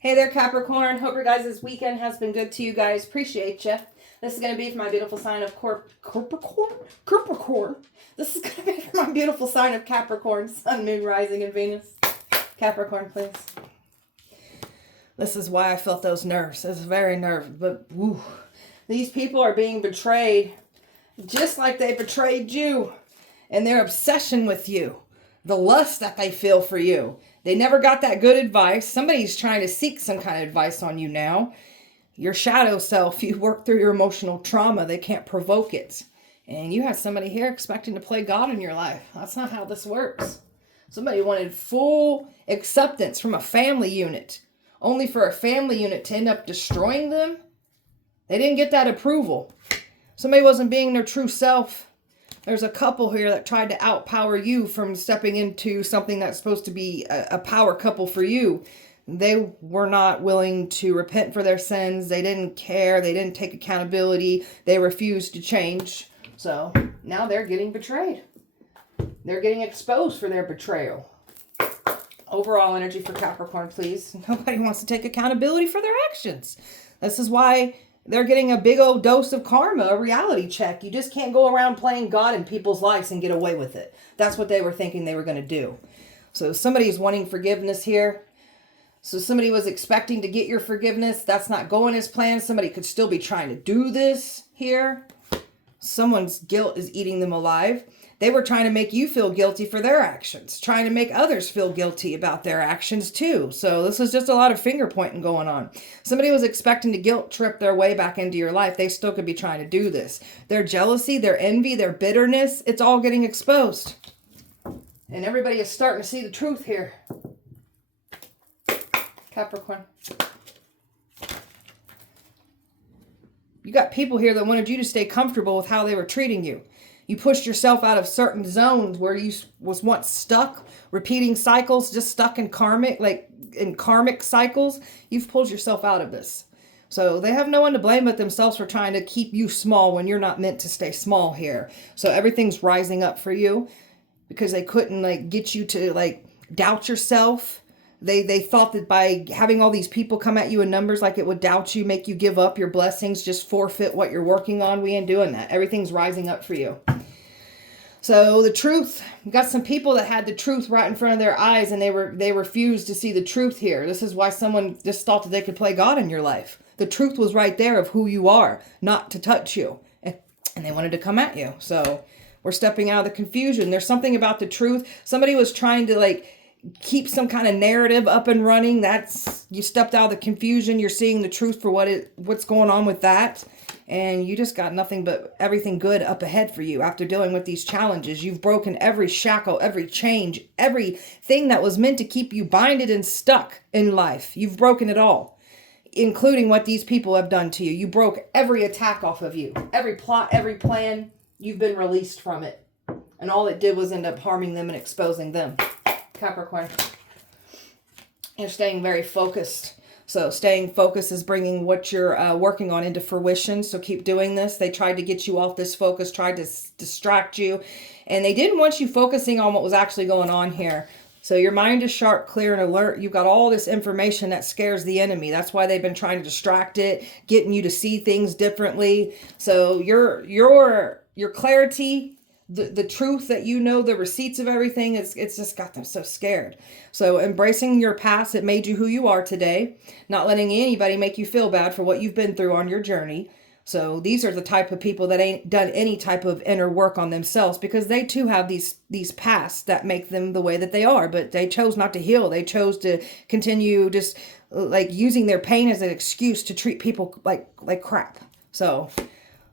Hey there, Capricorn. Hope your guys' weekend has been good to you guys. Appreciate you. This is going to be for my beautiful sign of Capricorn. This is going to be for my beautiful sign of Capricorn, Sun, Moon, Rising, and Venus. Capricorn, please. This is why I felt those nerves. It's very nervous, but woo. These people are being betrayed just like they betrayed you, and their obsession with you, the lust that they feel for you. They never got that good advice. Somebody's trying to seek some kind of advice on you now. Your shadow self, you work through your emotional trauma. They can't provoke it. And you have somebody here expecting to play God in your life. That's not how this works. Somebody wanted full acceptance from a family unit, only for a family unit to end up destroying them. They didn't get that approval. Somebody wasn't being their true self. There's a couple here that tried to outpower you from stepping into something that's supposed to be a power couple for you. They were not willing to repent for their sins. They didn't care. They didn't take accountability. They refused to change. So now they're getting betrayed. They're getting exposed for their betrayal. Overall energy for Capricorn, please. Nobody wants to take accountability for their actions. This is why they're getting a big old dose of karma, a reality check. You just can't go around playing God in people's lives and get away with it. That's what they were thinking they were going to do. So somebody's wanting forgiveness here. So somebody was expecting to get your forgiveness. That's not going as planned. Somebody could still be trying to do this here. Someone's guilt is eating them alive. They were trying to make you feel guilty for their actions, trying to make others feel guilty about their actions too. So this is just a lot of finger pointing going on. Somebody was expecting to guilt trip their way back into your life. They still could be trying to do this. Their jealousy, their envy, their bitterness, it's all getting exposed. And everybody is starting to see the truth here. Capricorn. You got people here that wanted you to stay comfortable with how they were treating you. You pushed yourself out of certain zones where you was once stuck, repeating cycles, just stuck in karmic cycles. You've pulled yourself out of this. So they have no one to blame but themselves for trying to keep you small when you're not meant to stay small here. So everything's rising up for you because they couldn't get you to doubt yourself. They thought that by having all these people come at you in numbers, it would doubt you, make you give up your blessings, just forfeit what you're working on. We ain't doing that. Everything's rising up for you. So the truth, you got some people that had the truth right in front of their eyes and they refused to see the truth here. This is why someone just thought that they could play God in your life. The truth was right there of who you are, not to touch you. And they wanted to come at you. So we're stepping out of the confusion. There's something about the truth. Somebody was trying to keep some kind of narrative up and running. That's, you stepped out of the confusion. You're seeing the truth for what's going on with that. And you just got nothing but everything good up ahead for you after dealing with these challenges. You've broken every shackle, every change, everything that was meant to keep you binded and stuck in life. You've broken it all, including what these people have done to you. You broke every attack off of you. Every plot, every plan, you've been released from it. And all it did was end up harming them and exposing them. Capricorn, you're staying very focused. So staying focused is bringing what you're working on into fruition. So keep doing this. They tried to get you off this focus, tried to distract you, and they didn't want you focusing on what was actually going on here. So your mind is sharp, clear, and alert. You've got all this information that scares the enemy. That's why they've been trying to distract it, getting you to see things differently. So your clarity, the truth that the receipts of everything, it's just got them so scared. So embracing your past, it made you who you are today. Not letting anybody make you feel bad for what you've been through on your journey. So these are the type of people that ain't done any type of inner work on themselves because they too have these pasts that make them the way that they are. But they chose not to heal. They chose to continue just using their pain as an excuse to treat people like crap. So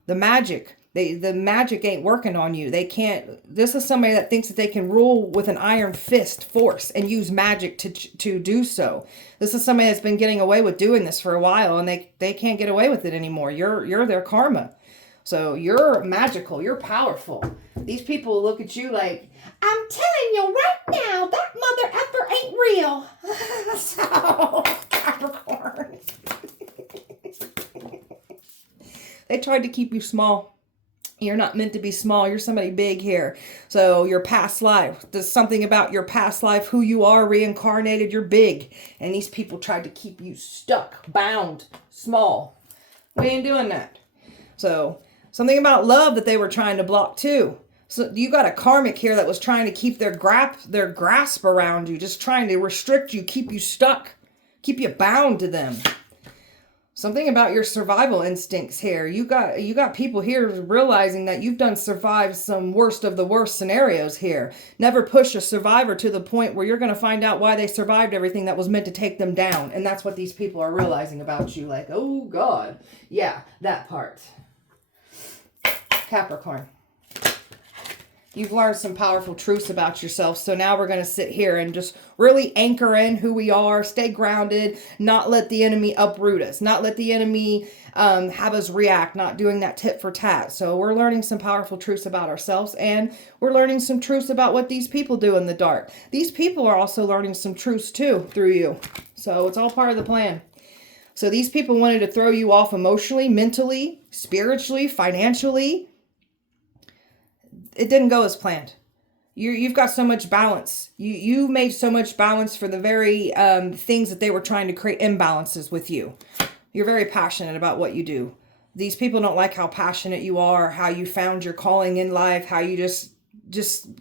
the magic ain't working on you. They can't. This is somebody that thinks that they can rule with an iron fist force and use magic to do so. This is somebody that's been getting away with doing this for a while and they can't get away with it anymore. You're their karma. So you're magical. You're powerful. These people look at you like, I'm telling you right now, that mother effer ain't real. So, Capricorn. They tried to keep you small. You're not meant to be small. You're somebody big here. So your past life, there's something about your past life, who you are reincarnated, you're big. And these people tried to keep you stuck, bound, small. We ain't doing that. So something about love that they were trying to block too. So you got a karmic here that was trying to keep their grasp around you, just trying to restrict you, keep you stuck, keep you bound to them. Something about your survival instincts here. You got people here realizing that you've done survived some worst of the worst scenarios here. Never push a survivor to the point where you're going to find out why they survived everything that was meant to take them down. And that's what these people are realizing about you. Like, oh God. Yeah, that part. Capricorn. You've learned some powerful truths about yourself. So now we're going to sit here and just really anchor in who we are, stay grounded, not let the enemy uproot us, not let the enemy have us react, not doing that tit for tat. So we're learning some powerful truths about ourselves, and we're learning some truths about what these people do in the dark. These people are also learning some truths too through you. So it's all part of the plan. So these people wanted to throw you off emotionally, mentally, spiritually, financially. It didn't go as planned. You've got so much balance. You made so much balance for the very things that they were trying to create imbalances with you. You're very passionate about what you do. These people don't like how passionate you are, how you found your calling in life, how you just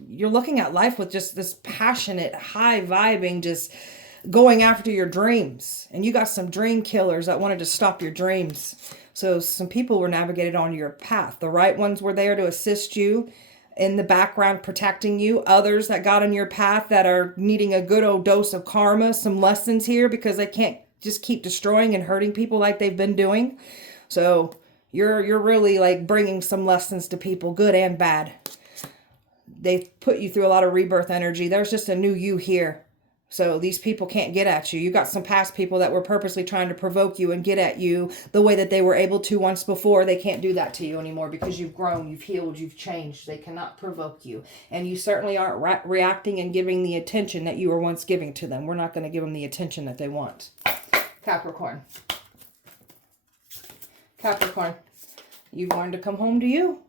you're looking at life with just this passionate, high vibing, just going after your dreams. And you got some dream killers that wanted to stop your dreams. So some people were navigated on your path. The right ones were there to assist you in the background, protecting you. Others that got in your path that are needing a good old dose of karma, some lessons here, because they can't just keep destroying and hurting people like they've been doing. So you're really like bringing some lessons to people, good and bad. They've put you through a lot of rebirth energy. There's just a new you here. So these people can't get at you. You got some past people that were purposely trying to provoke you and get at you the way that they were able to once before. They can't do that to you anymore because you've grown, you've healed, you've changed. They cannot provoke you. And you certainly aren't reacting and giving the attention that you were once giving to them. We're not going to give them the attention that they want. Capricorn. Capricorn, you've learned to come home to you.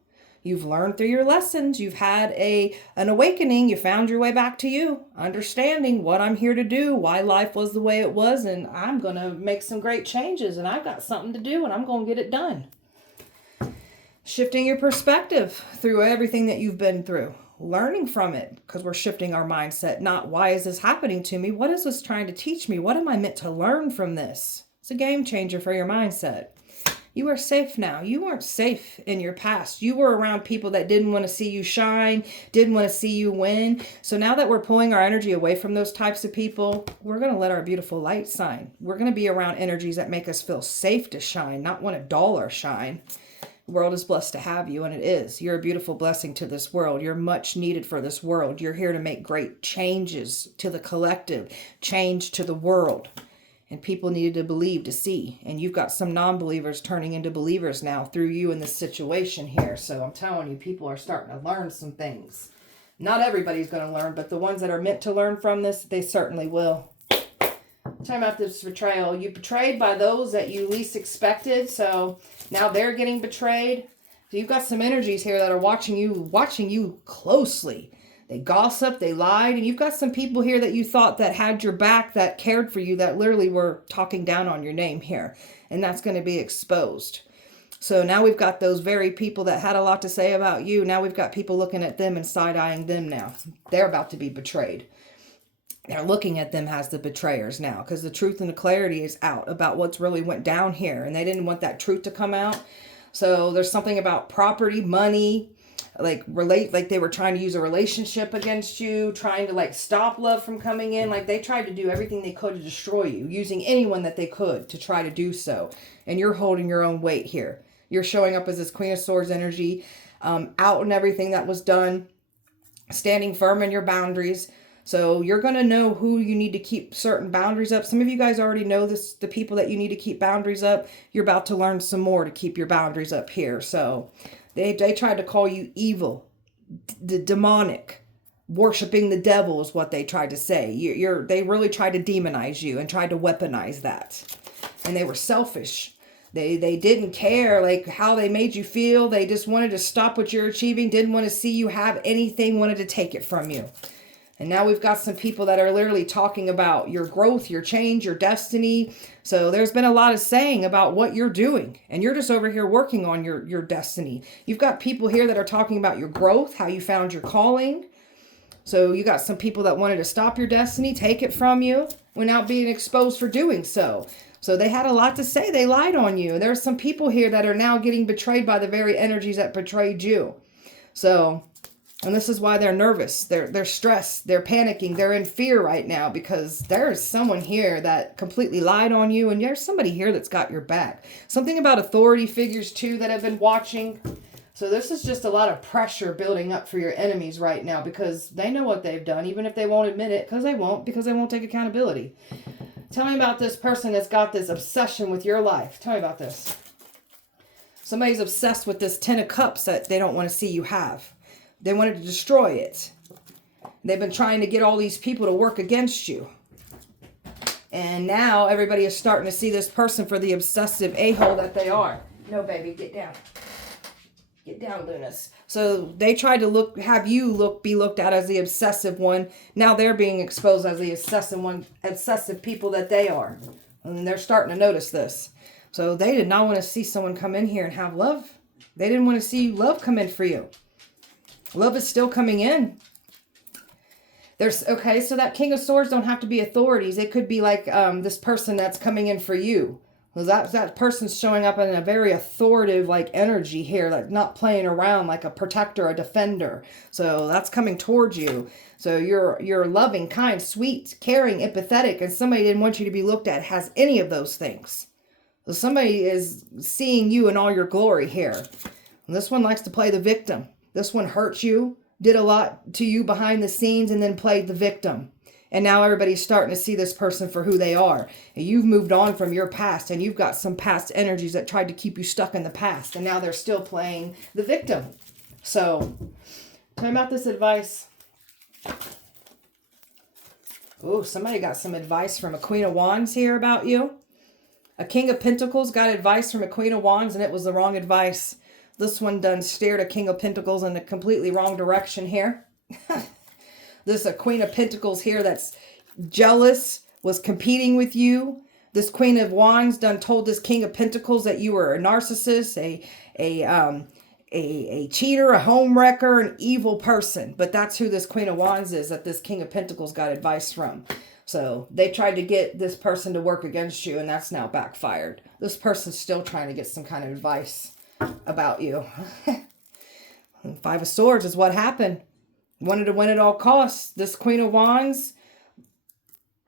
You've learned through your lessons. You've had an awakening. You found your way back to you. Understanding what I'm here to do, why life was the way it was, and I'm going to make some great changes, and I've got something to do, and I'm going to get it done. Shifting your perspective through everything that you've been through. Learning from it, because we're shifting our mindset. Not, why is this happening to me? What is this trying to teach me? What am I meant to learn from this? It's a game changer for your mindset. You are safe now. You weren't safe in your past. You were around people that didn't want to see you shine, didn't want to see you win. So now that we're pulling our energy away from those types of people, we're going to let our beautiful light shine. We're going to be around energies that make us feel safe to shine, not want to dull our shine. The world is blessed to have you, and it is. You're a beautiful blessing to this world. You're much needed for this world. You're here to make great changes to the collective, change to the world. And people needed to believe to see. And you've got some non-believers turning into believers now through you in this situation here. So I'm telling you, people are starting to learn some things. Not everybody's going to learn, but the ones that are meant to learn from this, they certainly will. Talking about this betrayal. You betrayed by those that you least expected. So now they're getting betrayed. So you've got some energies here that are watching you closely. They gossiped, they lied, and you've got some people here that you thought that had your back, that cared for you, that literally were talking down on your name here. And that's going to be exposed. So now we've got those very people that had a lot to say about you. Now we've got people looking at them and side-eyeing them now. They're about to be betrayed. They're looking at them as the betrayers now, because the truth and the clarity is out about what's really went down here. And they didn't want that truth to come out. So there's something about property, money, like they were trying to use a relationship against you, trying to like stop love from coming in. Like they tried to do everything they could to destroy you, using anyone that they could to try to do so. And you're holding your own weight here. You're showing up as this Queen of Swords energy, out in everything that was done, standing firm in your boundaries. So you're going to know who you need to keep certain boundaries up. Some of you guys already know this, the people that you need to keep boundaries up. You're about to learn some more to keep your boundaries up here. So They tried to call you evil, demonic, worshiping the devil is what they tried to say. They really tried to demonize you and tried to weaponize that. And they were selfish. They didn't care like how they made you feel. They just wanted to stop what you're achieving, didn't want to see you have anything, wanted to take it from you. And now we've got some people that are literally talking about your growth, your change, your destiny. So there's been a lot of saying about what you're doing. And you're just over here working on your destiny. You've got people here that are talking about your growth, how you found your calling. So you got some people that wanted to stop your destiny, take it from you, without being exposed for doing so. So they had a lot to say. They lied on you. And there's some people here that are now getting betrayed by the very energies that betrayed you. So... and this is why they're nervous. They're stressed. They're panicking. They're in fear right now because there's someone here that completely lied on you. And there's somebody here that's got your back. Something about authority figures too that have been watching. So this is just a lot of pressure building up for your enemies right now because they know what they've done, even if they won't admit it, because they won't take accountability. Tell me about this person that's got this obsession with your life. Tell me about this. Somebody's obsessed with this 10 of Cups that they don't want to see you have. They wanted to destroy it. They've been trying to get all these people to work against you. And now everybody is starting to see this person for the obsessive a-hole that they are. No, baby, get down. Get down, Lunas. So they tried to have you be looked at as the obsessive one. Now they're being exposed as the obsessive people that they are. And they're starting to notice this. So they did not want to see someone come in here and have love. They didn't want to see love come in for you. Love is still coming in. Okay, so that King of Swords don't have to be authorities. It could be like this person that's coming in for you. Well, that person's showing up in a very authoritative like energy here, like not playing around, like a protector, a defender. So that's coming towards you. So you're loving, kind, sweet, caring, empathetic, and somebody didn't want you to be looked at has any of those things. So somebody is seeing you in all your glory here. And this one likes to play the victim. This one hurt you, did a lot to you behind the scenes, and then played the victim. And now everybody's starting to see this person for who they are. And you've moved on from your past, and you've got some past energies that tried to keep you stuck in the past. And now they're still playing the victim. So, tell me about this advice. Oh, somebody got some advice from a Queen of Wands here about you. A King of Pentacles got advice from a Queen of Wands, and it was the wrong advice. This one done stared a King of Pentacles in the completely wrong direction here. This a Queen of Pentacles here that's jealous, was competing with you. This Queen of Wands done told this King of Pentacles that you were a narcissist, a cheater, a homewrecker, an evil person. But that's who this Queen of Wands is that this King of Pentacles got advice from. So they tried to get this person to work against you, and that's now backfired. This person's still trying to get some kind of advice about you. 5 of Swords is what happened. Wanted to win at all costs. This Queen of Wands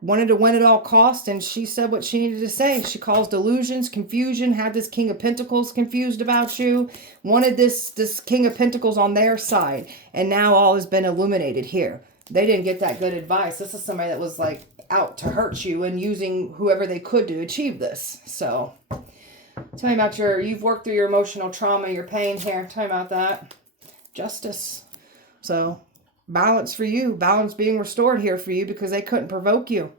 wanted to win at all costs, and she said what she needed to say. She caused delusions, confusion, had this King of Pentacles confused about you, wanted this King of Pentacles on their side, and now all has been illuminated here. They didn't get that good advice. This is somebody that was like out to hurt you and using whoever they could to achieve this. So tell me about you've worked through your emotional trauma, your pain here. Tell me about that. Justice. So balance for you. Balance being restored here for you because they couldn't provoke you.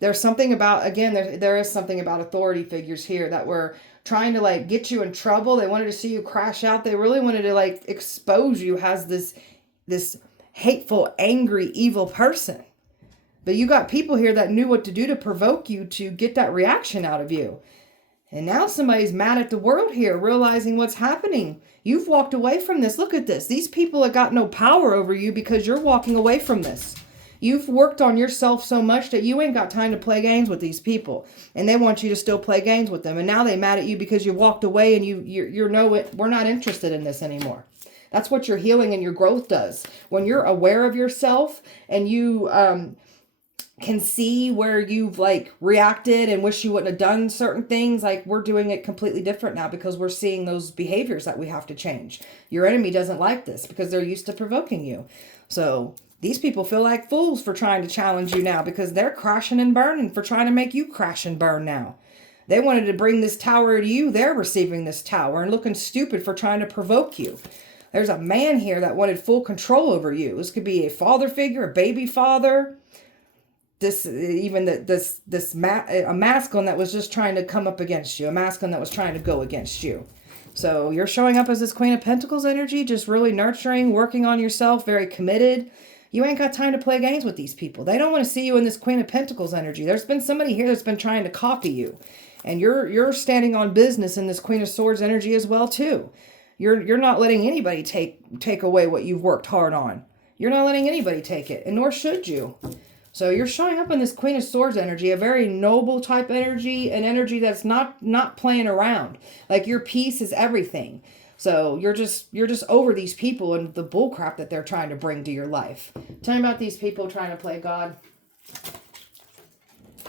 There's something about, again, there is something about authority figures here that were trying to like get you in trouble. They wanted to see you crash out. They really wanted to like expose you as this hateful, angry, evil person. But you got people here that knew what to do to provoke you to get that reaction out of you. And now somebody's mad at the world here, realizing what's happening. You've walked away from this. Look at this. These people have got no power over you because you're walking away from this. You've worked on yourself so much that you ain't got time to play games with these people. And they want you to still play games with them. And now they're mad at you because you walked away and we're not interested in this anymore. That's what your healing and your growth does. When you're aware of yourself and you can see where you've like reacted and wish you wouldn't have done certain things, like we're doing it completely different now because we're seeing those behaviors that we have to change. Your enemy doesn't like this because they're used to provoking you. So these people feel like fools for trying to challenge you now because they're crashing and burning for trying to make you crash and burn now. They wanted to bring this tower to you. They're receiving this tower and looking stupid for trying to provoke you. There's a man here that wanted full control over you. This could be a father figure, a baby father. a masculine that was just trying to come up against you, a masculine that was trying to go against you. So you're showing up as this Queen of Pentacles energy, just really nurturing, working on yourself, very committed. You ain't got time to play games with these people. They don't want to see you in this Queen of Pentacles energy. There's been somebody here that's been trying to copy you. And you're standing on business in this Queen of Swords energy as well, too. You're not letting anybody take away what you've worked hard on. You're not letting anybody take it, and nor should you. So you're showing up in this Queen of Swords energy, a very noble type energy, an energy that's not playing around. Like your peace is everything. So you're just over these people and the bullcrap that they're trying to bring to your life. Tell me about these people trying to play God.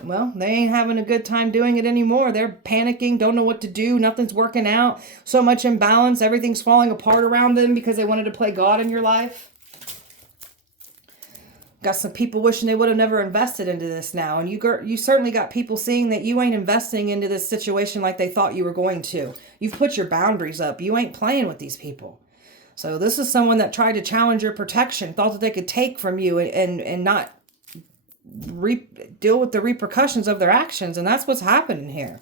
Well, they ain't having a good time doing it anymore. They're panicking, don't know what to do. Nothing's working out. So much imbalance. Everything's falling apart around them because they wanted to play God in your life. Got some people wishing they would have never invested into this now. And you certainly got people seeing that you ain't investing into this situation like they thought you were going to. You've put your boundaries up. You ain't playing with these people. So this is someone that tried to challenge your protection, thought that they could take from you and not deal with the repercussions of their actions. And that's what's happening here.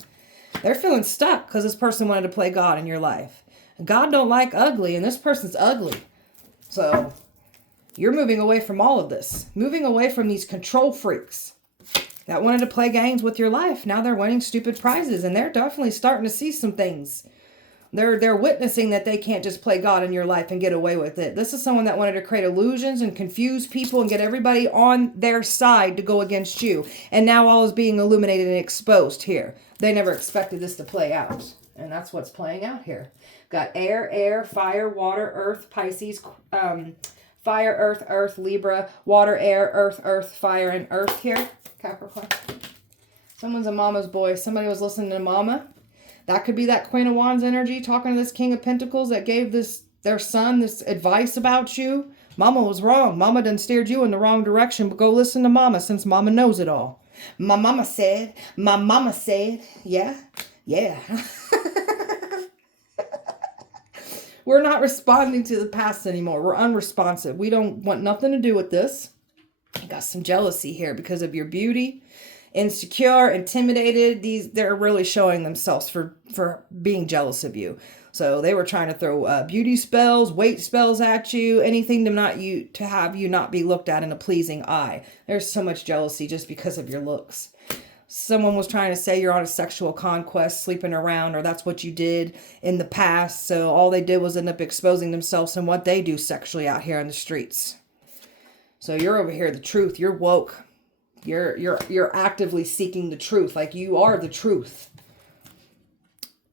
They're feeling stuck because this person wanted to play God in your life. God don't like ugly, and this person's ugly. So you're moving away from all of this. Moving away from these control freaks that wanted to play games with your life. Now they're winning stupid prizes, and they're definitely starting to see some things. They're witnessing that they can't just play God in your life and get away with it. This is someone that wanted to create illusions and confuse people and get everybody on their side to go against you. And now all is being illuminated and exposed here. They never expected this to play out. And that's what's playing out here. Got air, fire, water, earth, Pisces, fire, earth, Libra, water, air, earth, fire, and earth here. Capricorn. Someone's a mama's boy. Somebody was listening to mama. That could be that Queen of Wands energy talking to this King of Pentacles that gave their son this advice about you. Mama was wrong. Mama done steered you in the wrong direction, but go listen to mama since mama knows it all. My mama said, yeah. We're not responding to the past anymore. We're unresponsive. We don't want nothing to do with this. You got some jealousy here because of your beauty. Insecure, intimidated. They're really showing themselves for being jealous of you. So they were trying to throw beauty spells, weight spells at you, anything to have you not be looked at in a pleasing eye. There's so much jealousy just because of your looks. Someone was trying to say you're on a sexual conquest, sleeping around, or that's what you did in the past. So all they did was end up exposing themselves and what they do sexually out here in the streets. So you're over here, the truth. You're woke. You're actively seeking the truth, like you are the truth.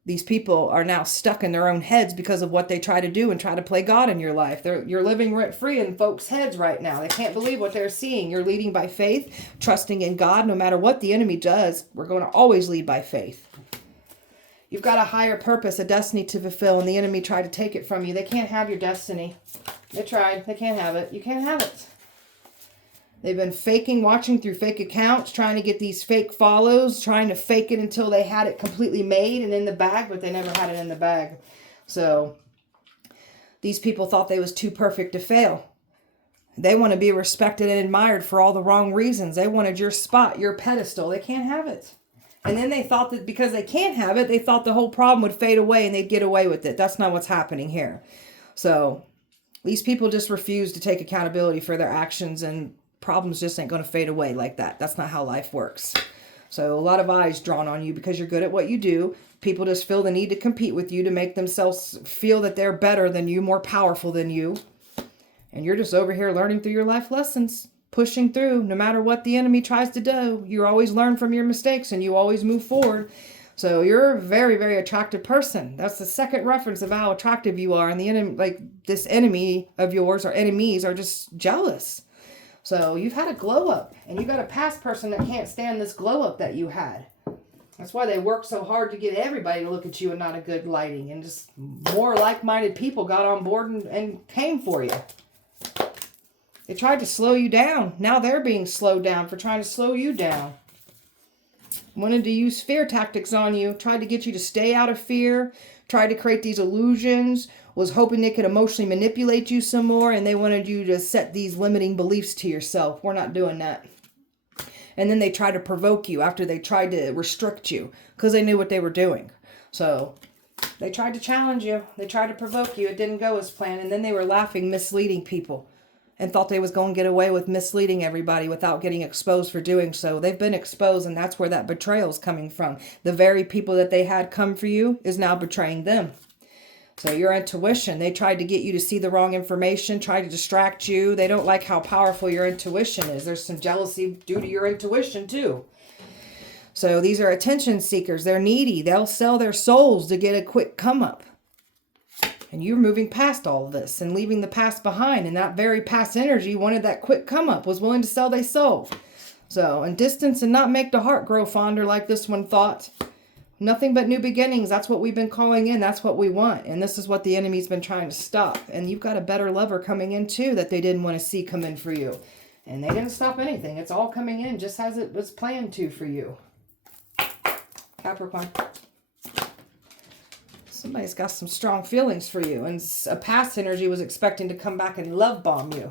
These people are now stuck in their own heads because of what they try to do and try to play God in your life. You're living rent free in folks' heads right now. They can't believe what they're seeing. You're leading by faith, trusting in God. No matter what the enemy does, we're going to always lead by faith. You've got a higher purpose, a destiny to fulfill, and the enemy tried to take it from you. They can't have your destiny. They tried. They can't have it. You can't have it. They've been watching through fake accounts, trying to get these fake follows, trying to fake it until they had it completely made and in the bag, but they never had it in the bag. So these people thought they was too perfect to fail. They want to be respected and admired for all the wrong reasons. They wanted your spot, your pedestal. They can't have it. And then they thought that because they can't have it, they thought the whole problem would fade away and they'd get away with it. That's not what's happening here. So these people just refuse to take accountability for their actions, and problems just ain't going to fade away like that. That's not how life works. So a lot of eyes drawn on you because you're good at what you do. People just feel the need to compete with you to make themselves feel that they're better than you, more powerful than you. And you're just over here learning through your life lessons, pushing through. No matter what the enemy tries to do, you always learn from your mistakes and you always move forward. So you're a very, very attractive person. That's the second reference of how attractive you are. And the enemy, like this enemy of yours or enemies, are just jealous. So you've had a glow up, and you got a past person that can't stand this glow up that you had. That's why they worked so hard to get everybody to look at you in not a good lighting, and just more like-minded people got on board and came for you. They tried to slow you down. Now they're being slowed down for trying to slow you down. Wanted to use fear tactics on you, tried to get you to stay out of fear, tried to create these illusions, was hoping they could emotionally manipulate you some more, and they wanted you to set these limiting beliefs to yourself. We're not doing that. And then they tried to provoke you after they tried to restrict you because they knew what they were doing. So they tried to challenge you. They tried to provoke you. It didn't go as planned. And then they were laughing, misleading people, and thought they was going to get away with misleading everybody without getting exposed for doing so. They've been exposed, and that's where that betrayal is coming from. The very people that they had come for you is now betraying them. So your intuition, they tried to get you to see the wrong information, tried to distract you. They don't like how powerful your intuition is. There's some jealousy due to your intuition too. So these are attention seekers. They're needy. They'll sell their souls to get a quick come up. And you're moving past all of this and leaving the past behind. And that very past energy wanted that quick come up, was willing to sell their soul. So, and distance and not make the heart grow fonder like this one thought. Nothing but new beginnings. That's what we've been calling in. That's what we want. And this is what the enemy's been trying to stop. And you've got a better lover coming in too that they didn't want to see come in for you. And they didn't stop anything. It's all coming in just as it was planned to for you. Capricorn. Somebody's got some strong feelings for you. And a past energy was expecting to come back and love bomb you.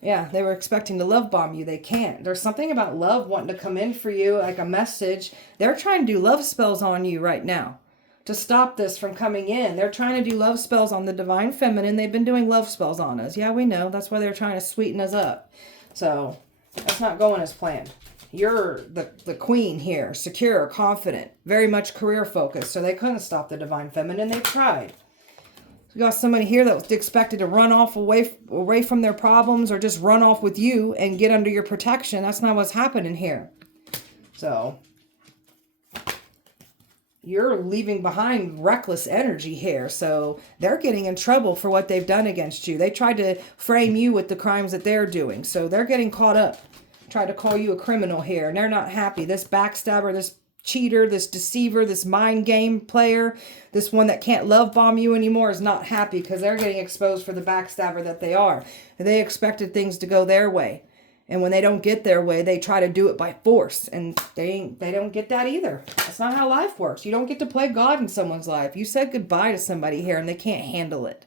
Yeah, they were expecting to love bomb you. They can't. There's something about love wanting to come in for you, like a message. They're trying to do love spells on you right now to stop this from coming in. They're trying to do love spells on the divine feminine. They've been doing love spells on us. Yeah, we know. That's why they're trying to sweeten us up. So that's not going as planned. You're the queen here, secure, confident, very much career focused. So they couldn't stop the divine feminine. They tried. You got somebody here that was expected to run off away from their problems or just run off with you and get under your protection. That's not what's happening here. So you're leaving behind reckless energy here. So they're getting in trouble for what they've done against you. They tried to frame you with the crimes that they're doing. So they're getting caught up. Tried to call you a criminal here. And they're not happy. This backstabber, this cheater, this deceiver, this mind game player, this one that can't love bomb you anymore is not happy because they're getting exposed for the backstabber that they are. They expected things to go their way. And when they don't get their way, they try to do it by force. And they don't get that either. That's not how life works. You don't get to play God in someone's life. You said goodbye to somebody here and they can't handle it.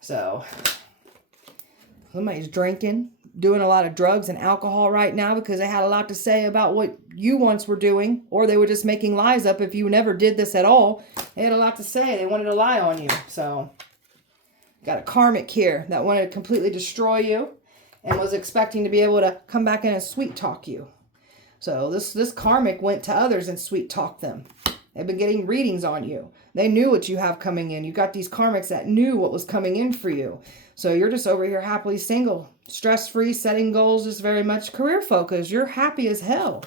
So somebody's drinking, doing a lot of drugs and alcohol right now because they had a lot to say about what you once were doing, or they were just making lies up if you never did this at all. They had a lot to say. They wanted to lie on you. So got a karmic here that wanted to completely destroy you and was expecting to be able to come back in and sweet talk you. So this karmic went to others and sweet talked them. They've been getting readings on you. They knew what you have coming in. You got these karmics that knew what was coming in for you. So you're just over here happily single, stress-free, setting goals, just very much career focused. You're happy as hell.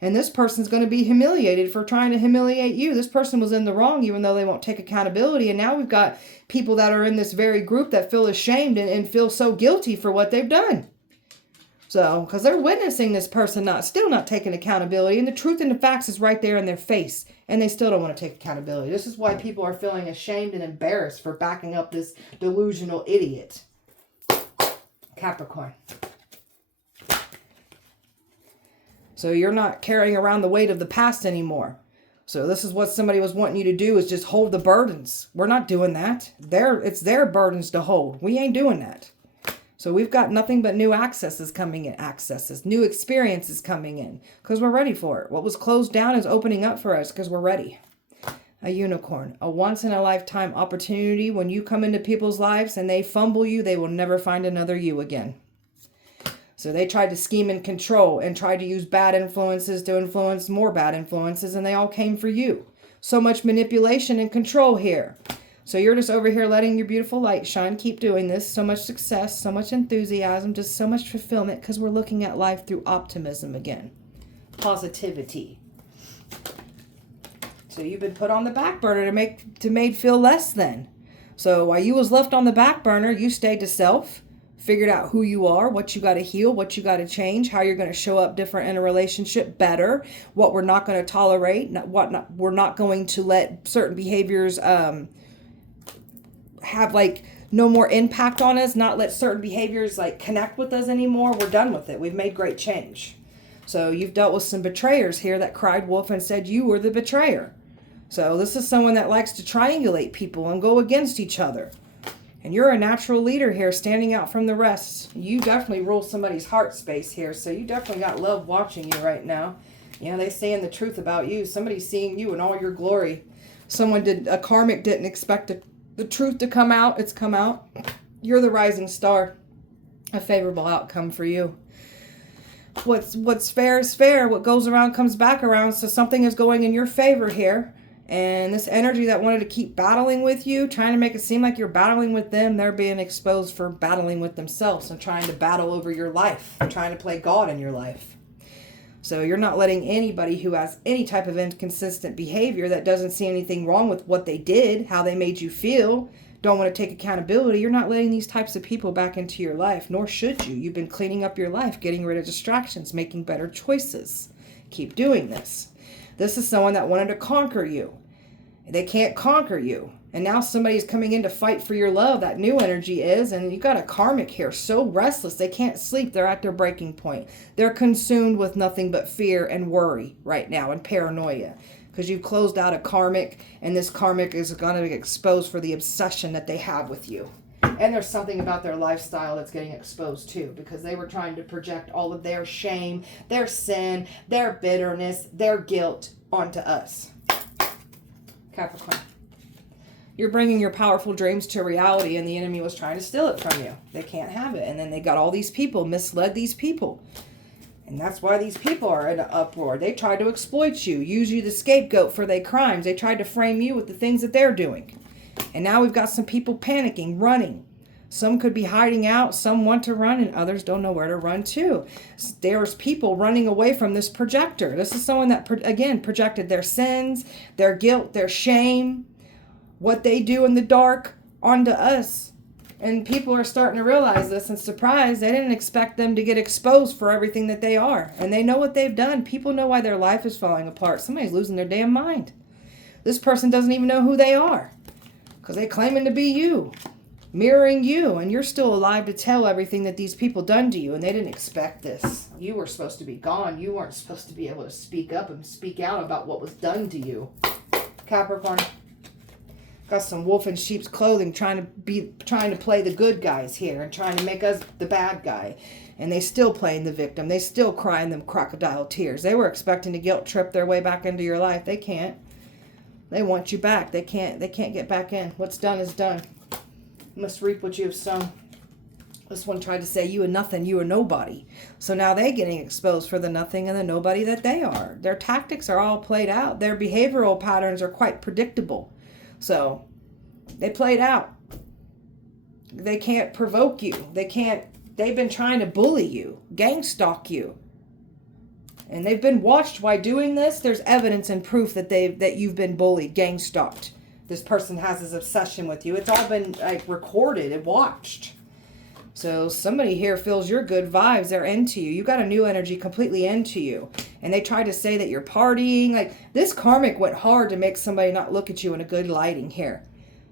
And this person's going to be humiliated for trying to humiliate you. This person was in the wrong even though they won't take accountability. And now we've got people that are in this very group that feel ashamed and feel so guilty for what they've done. So, because they're witnessing this person still not taking accountability. And the truth and the facts is right there in their face. And they still don't want to take accountability. This is why people are feeling ashamed and embarrassed for backing up this delusional idiot. Capricorn. So you're not carrying around the weight of the past anymore. So this is what somebody was wanting you to do, is just hold the burdens. We're not doing that. It's their burdens to hold. We ain't doing that. So we've got nothing but new accesses coming in, new experiences coming in, because we're ready for it. What was closed down is opening up for us because we're ready. A unicorn, a once-in-a-lifetime opportunity. When you come into people's lives and they fumble you, they will never find another you again. So they tried to scheme and control and tried to use bad influences to influence more bad influences, and they all came for you. So much manipulation and control here. So you're just over here letting your beautiful light shine. Keep doing this. So much success, so much enthusiasm, just so much fulfillment, because we're looking at life through optimism again. Positivity. So you've been put on the back burner to made feel less than. So while you was left on the back burner, you stayed to self, figured out who you are, what you got to heal, what you got to change, how you're going to show up different in a relationship better, what we're not going to tolerate, we're not going to let certain behaviors have like no more impact on us, not let certain behaviors like connect with us anymore. We're done with it. We've made great change. So you've dealt with some betrayers here that cried wolf and said you were the betrayer. So this is someone that likes to triangulate people and go against each other. And you're a natural leader here, standing out from the rest. You definitely rule somebody's heart space here. So you definitely got love watching you right now. Yeah, they saying the truth about you. Somebody's seeing you in all your glory. A karmic didn't expect the truth to come out. It's come out. You're the rising star. A favorable outcome for you. What's fair is fair. What goes around comes back around. So something is going in your favor here. And this energy that wanted to keep battling with you, trying to make it seem like you're battling with them, they're being exposed for battling with themselves and trying to battle over your life, trying to play God in your life. So you're not letting anybody who has any type of inconsistent behavior that doesn't see anything wrong with what they did, how they made you feel, don't want to take accountability. You're not letting these types of people back into your life, nor should you. You've been cleaning up your life, getting rid of distractions, making better choices. Keep doing this. This is someone that wanted to conquer you. They can't conquer you. And now somebody's coming in to fight for your love. That new energy is. And you got a karmic here. So restless. They can't sleep. They're at their breaking point. They're consumed with nothing but fear and worry right now and paranoia. Because you've closed out a karmic. And this karmic is going to be exposed for the obsession that they have with you. And there's something about their lifestyle that's getting exposed too, because they were trying to project all of their shame, their sin, their bitterness, their guilt onto us. Capricorn. You're bringing your powerful dreams to reality, and the enemy was trying to steal it from you. They can't have it. And then they got all these people, misled these people. And that's why these people are in an uproar. They tried to exploit you, use you the scapegoat for their crimes. They tried to frame you with the things that they're doing. And now we've got some people panicking, running. Some could be hiding out, some want to run, and others don't know where to run to. There's people running away from this projector. This is someone that, again, projected their sins, their guilt, their shame, what they do in the dark onto us. And people are starting to realize this and surprised. They didn't expect them to get exposed for everything that they are. And they know what they've done. People know why their life is falling apart. Somebody's losing their damn mind. This person doesn't even know who they are, because they're claiming to be you, mirroring you, and you're still alive to tell everything that these people done to you, and they didn't expect this. You were supposed to be gone. You weren't supposed to be able to speak up and speak out about what was done to you. Capricorn. Got some wolf in sheep's clothing trying to play the good guys here and trying to make us the bad guy. And they still playing the victim. They still crying them crocodile tears. They were expecting to guilt trip their way back into your life. They can't. They want you back. They can't get back in. What's done is done. You must reap what you have sown. This one tried to say you are nothing, you are nobody. So now they're getting exposed for the nothing and the nobody that they are. Their tactics are all played out. Their behavioral patterns are quite predictable. So they played out. They can't provoke you. They've been trying to bully you, gang stalk you. And they've been watched while doing this. There's evidence and proof that you've been bullied, gang stalked. This person has this obsession with you. It's all been recorded and watched. So somebody here feels your good vibes. They're into you. You got a new energy completely into you. And they tried to say that you're partying. This karmic went hard to make somebody not look at you in a good lighting here.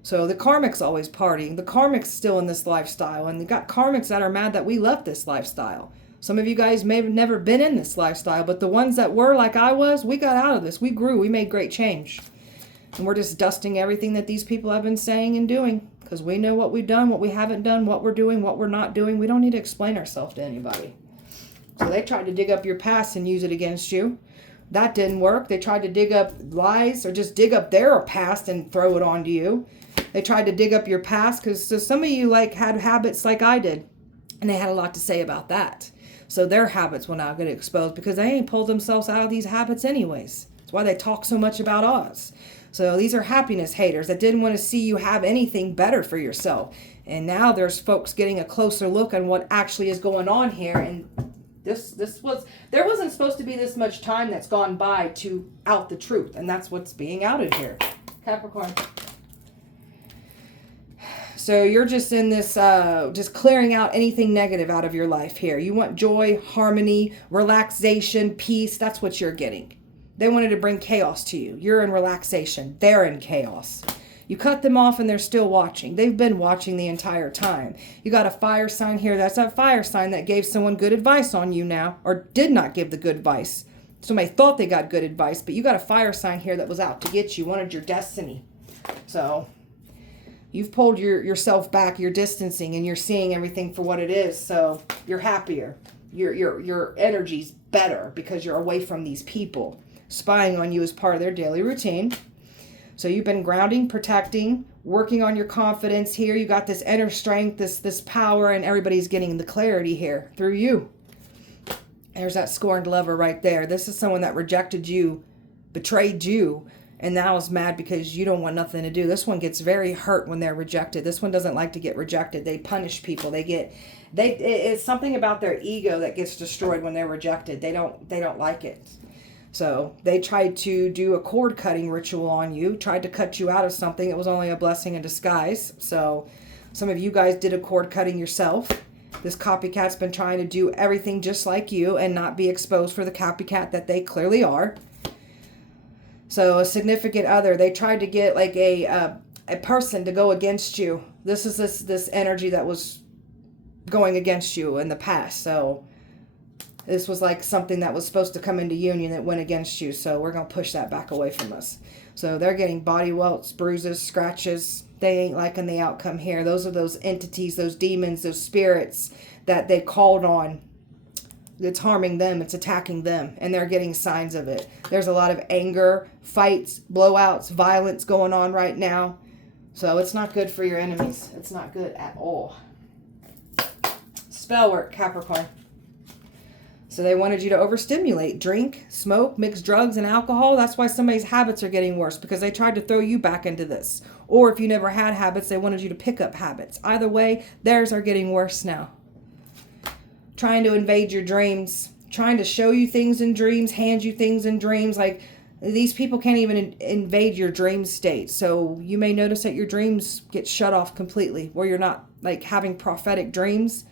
So the karmic's always partying. The karmic's still in this lifestyle. And you got karmics that are mad that we left this lifestyle. Some of you guys may have never been in this lifestyle, but the ones that were, like I was, we got out of this. We grew. We made great change. And we're just dusting everything that these people have been saying and doing, because we know what we've done, what we haven't done, what we're doing, what we're not doing. We don't need to explain ourselves to anybody. So they tried to dig up your past and use it against you. That didn't work. They tried to dig up lies or just dig up their past and throw it onto you. They tried to dig up your past because some of you had habits like I did, and they had a lot to say about that. So their habits will now get exposed because they ain't pulled themselves out of these habits anyways. That's why they talk so much about us. So these are happiness haters that didn't want to see you have anything better for yourself. And now there's folks getting a closer look on what actually is going on here. And there wasn't supposed to be this much time that's gone by to out the truth. And that's what's being outed here. Capricorn. So you're just in this, just clearing out anything negative out of your life here. You want joy, harmony, relaxation, peace. That's what you're getting. They wanted to bring chaos to you. You're in relaxation. They're in chaos. You cut them off and they're still watching. They've been watching the entire time. You got a fire sign here. That's that fire sign that gave someone good advice on you now, or did not give the good advice. Somebody thought they got good advice, but you got a fire sign here that was out to get you, wanted your destiny. So You've pulled yourself back, you're distancing, and you're seeing everything for what it is. So you're happier. Your energy's better because you're away from these people. Spying on you is part of their daily routine. So you've been grounding, protecting, working on your confidence here. You got this inner strength, this power, and everybody's getting the clarity here through you. There's that scorned lover right there. This is someone that rejected you, betrayed you, and now is mad because you don't want nothing to do. This one gets very hurt when they're rejected. This one doesn't like to get rejected. They punish people. It's something about their ego that gets destroyed when they're rejected. They don't like it. So they tried to do a cord cutting ritual on you, tried to cut you out of something. It was only a blessing in disguise. So some of you guys did a cord cutting yourself. This copycat's been trying to do everything just like you and not be exposed for the copycat that they clearly are. So a significant other, they tried to get like a person to go against you. This is this energy that was going against you in the past. So this was like something that was supposed to come into union that went against you. So we're going to push that back away from us. So they're getting body welts, bruises, scratches. They ain't liking the outcome here. Those are those entities, those demons, those spirits that they called on. It's harming them. It's attacking them. And they're getting signs of it. There's a lot of anger, fights, blowouts, violence going on right now. So it's not good for your enemies. It's not good at all. Spell work, Capricorn. So they wanted you to overstimulate, drink, smoke, mix drugs and alcohol. That's why somebody's habits are getting worse, because they tried to throw you back into this. Or if you never had habits, they wanted you to pick up habits. Either way, theirs are getting worse now. Trying to invade your dreams, trying to show you things in dreams, hand you things in dreams. Like, these people can't even invade your dream state. So you may notice that your dreams get shut off completely, where you're not like having prophetic dreams.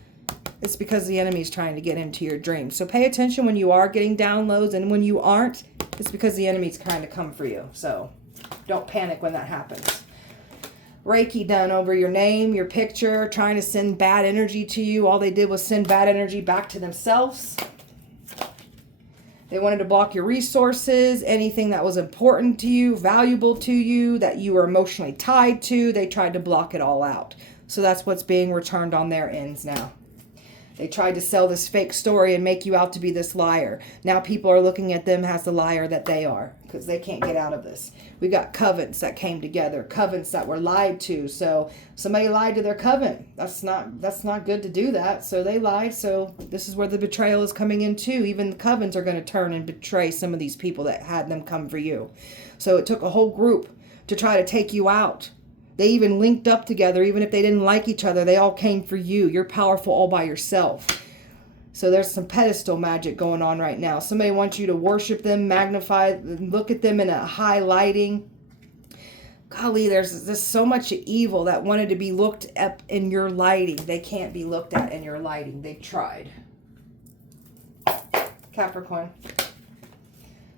It's because the enemy's trying to get into your dreams. So pay attention when you are getting downloads, and when you aren't, it's because the enemy's trying to come for you. So don't panic when that happens. Reiki done over your name, your picture, trying to send bad energy to you. All they did was send bad energy back to themselves. They wanted to block your resources, anything that was important to you, valuable to you, that you were emotionally tied to. They tried to block it all out. So that's what's being returned on their ends now. They tried to sell this fake story and make you out to be this liar. Now people are looking at them as the liar that they are, because they can't get out of this. We got covens that came together, covens that were lied to. So somebody lied to their coven. That's not good to do that. So they lied. So this is where the betrayal is coming in too. Even the covens are going to turn and betray some of these people that had them come for you. So it took a whole group to try to take you out. They even linked up together. Even if they didn't like each other, they all came for you. You're powerful all by yourself. So there's some pedestal magic going on right now. Somebody wants you to worship them, magnify, look at them in a high lighting. Golly, there's so much evil that wanted to be looked up in your lighting. They can't be looked at in your lighting. They tried. Capricorn.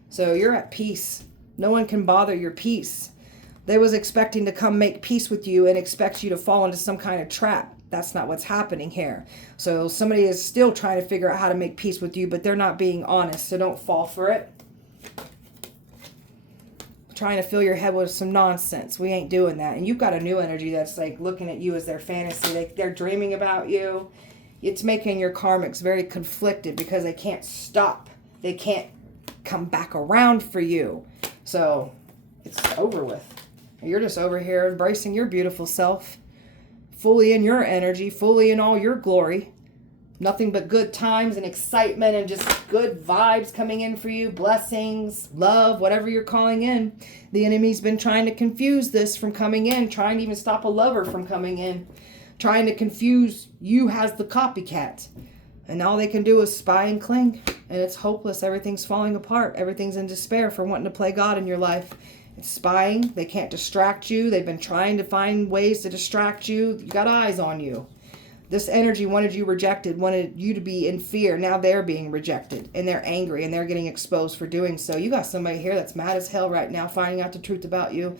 So you're at peace. No one can bother your peace. They was expecting to come make peace with you and expect you to fall into some kind of trap. That's not what's happening here. So somebody is still trying to figure out how to make peace with you, but they're not being honest, so don't fall for it. Trying to fill your head with some nonsense. We ain't doing that. And you've got a new energy that's like looking at you as their fantasy. They're dreaming about you. It's making your karmics very conflicted because they can't stop. They can't come back around for you. So it's over with. You're just over here embracing your beautiful self, fully in your energy, fully in all your glory. Nothing but good times and excitement and just good vibes coming in for you. Blessings, love, whatever you're calling in. The enemy's been trying to confuse this from coming in, trying to even stop a lover from coming in, trying to confuse you as the copycat. And all they can do is spy and cling. And it's hopeless. Everything's falling apart. Everything's in despair for wanting to play God in your life. It's spying. They can't distract you. They've been trying to find ways to distract you. You got eyes on you. This energy wanted you rejected, wanted you to be in fear. Now they're being rejected and they're angry and they're getting exposed for doing so. You got somebody here that's mad as hell right now, finding out the truth about you.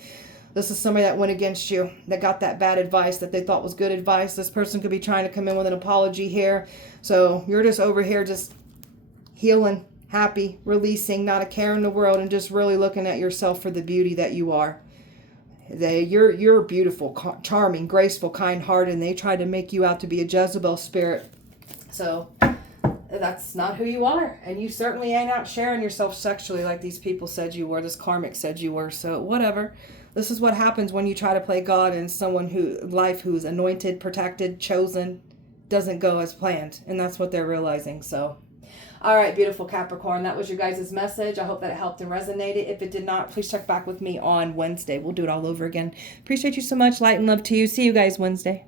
This is somebody that went against you, that got that bad advice that they thought was good advice. This person could be trying to come in with an apology here. So you're just over here just healing, happy, releasing, not a care in the world, and just really looking at yourself for the beauty that you are. You're beautiful, charming, graceful, kind-hearted, and they tried to make you out to be a Jezebel spirit. So that's not who you are. And you certainly ain't out sharing yourself sexually like these people said you were, this karmic said you were. So whatever. This is what happens when you try to play God and someone who's anointed, protected, chosen, doesn't go as planned. And that's what they're realizing. So, all right, beautiful Capricorn. That was your guys' message. I hope that it helped and resonated. If it did not, please check back with me on Wednesday. We'll do it all over again. Appreciate you so much. Light and love to you. See you guys Wednesday.